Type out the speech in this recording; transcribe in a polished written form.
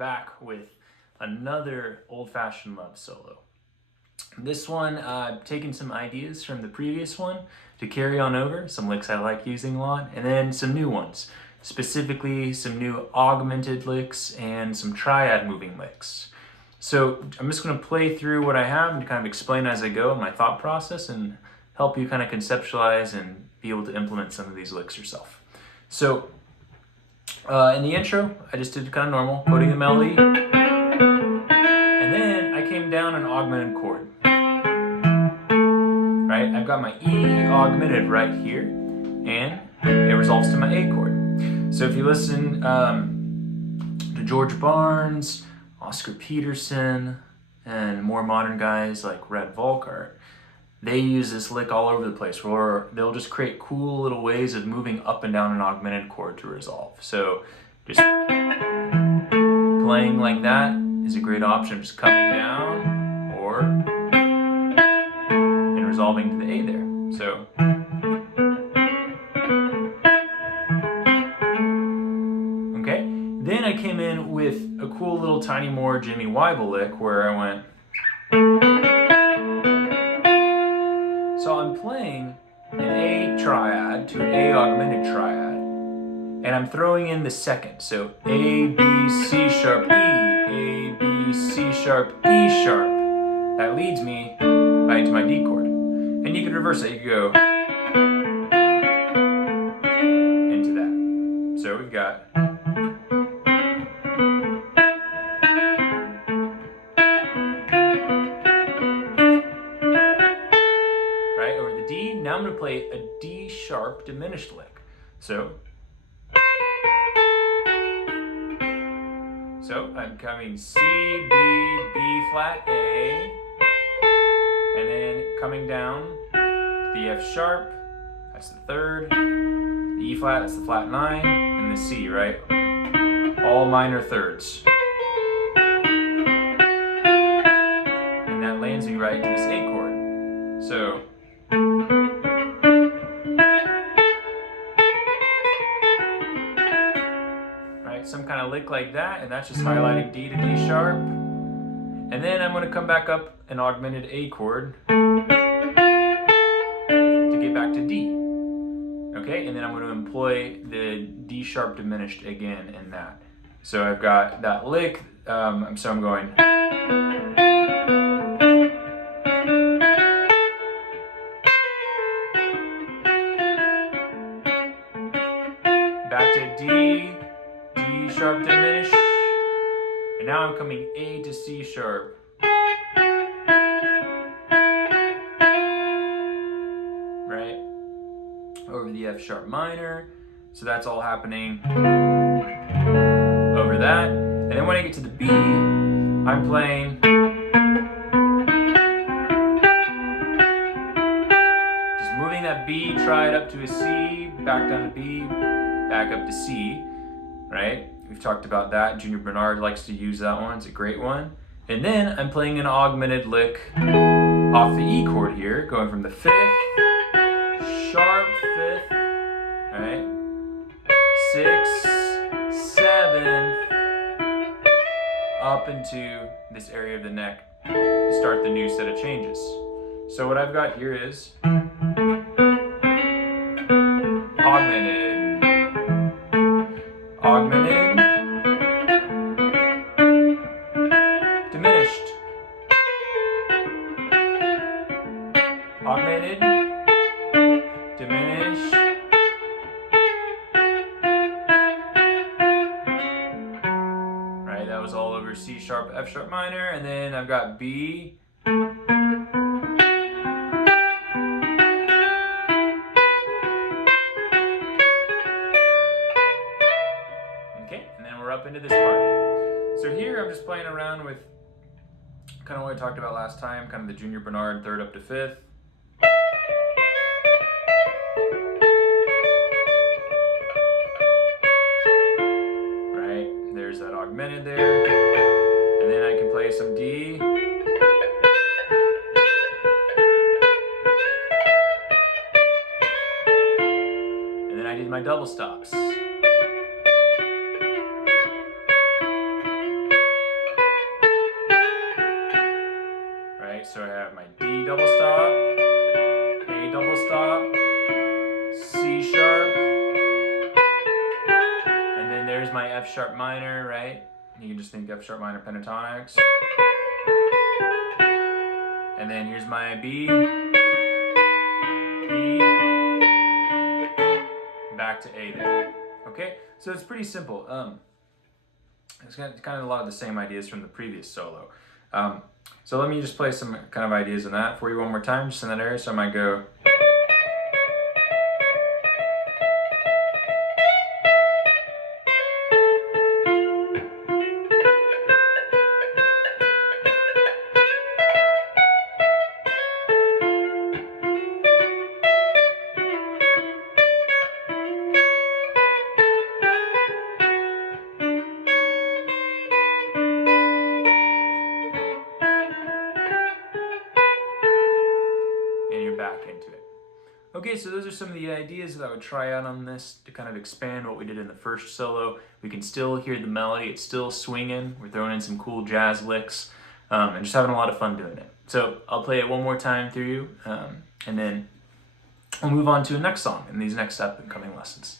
back with another old-fashioned love solo. This one, I've taken some ideas from the previous one to carry on over, some licks I like using a lot, and then some new ones, specifically some new augmented licks and some triad moving licks. So I'm just going to play through what I have and kind of explain as I go my thought process and help you kind of conceptualize and be able to implement some of these licks yourself. So in the intro, I just did kind of normal, quoting the melody, and then I came down an augmented chord. Right, I've got my E augmented right here, and it resolves to my A chord. So if you listen to George Barnes, Oscar Peterson, and more modern guys like Red Volkart, they use this lick all over the place, where they'll just create cool little ways of moving up and down an augmented chord to resolve. So just playing like that is a great option, just coming down or and resolving to the A there. So okay, then I came in with a cool little tiny more Jimmy Weibel lick where I went. So I'm playing an A triad to an A augmented triad, and I'm throwing in the second. So A, B, C sharp, E, A, B, C sharp, E sharp. That leads me right to my D chord. And you can reverse it, you can go into that. So we've got over the D. Now I'm going to play a D sharp diminished lick. So I'm coming C, B, B flat, A, and then coming down to the F sharp, that's the third, the E flat, that's the flat 9, and the C, right? All minor thirds. And that lands me right to this A chord. So some kind of lick like that, and that's just highlighting D to D sharp. And then I'm going to come back up an augmented A chord to get back to D. Okay, and then I'm going to employ the D sharp diminished again in that. So I've got that lick, so I'm going. Back to D, D sharp diminished, and now I'm coming A to C sharp. Right? Over the F sharp minor. So that's all happening over that. And then when I get to the B, I'm playing just moving that B triad up to a C, back down to B, back up to C. Right? We've talked about that. Junior Bernard likes to use that one. It's a great one. And then I'm playing an augmented lick off the E chord here, going from the 5th, sharp 5th, right? 6th, 7th, up into this area of the neck to start the new set of changes. So what I've got here is augmented, augmented, diminished, augmented, diminished, right, that was all over C sharp, F sharp minor, and then I've got B, up into this part. So here I'm just playing around with kind of what I talked about last time, kind of the Junior Bernard 3rd up to 5th. Right, there's that augmented there. And then I can play some D. And then I did my double stops. there's my F sharp minor, right? You can just think F sharp minor pentatonics. And then here's my B, E, back to A there. Okay, so it's pretty simple. It's kind of a lot of the same ideas from the previous solo. So let me just play some kind of ideas in that for you one more time, just in that area. So I might go. And you're back into it. Okay, so those are some of the ideas that I would try out on this to kind of expand what we did in the first solo. We can still hear the melody, it's still swinging, we're throwing in some cool jazz licks, and just having a lot of fun doing it. So I'll play it one more time through you, and then we'll move on to a next song in these next upcoming lessons.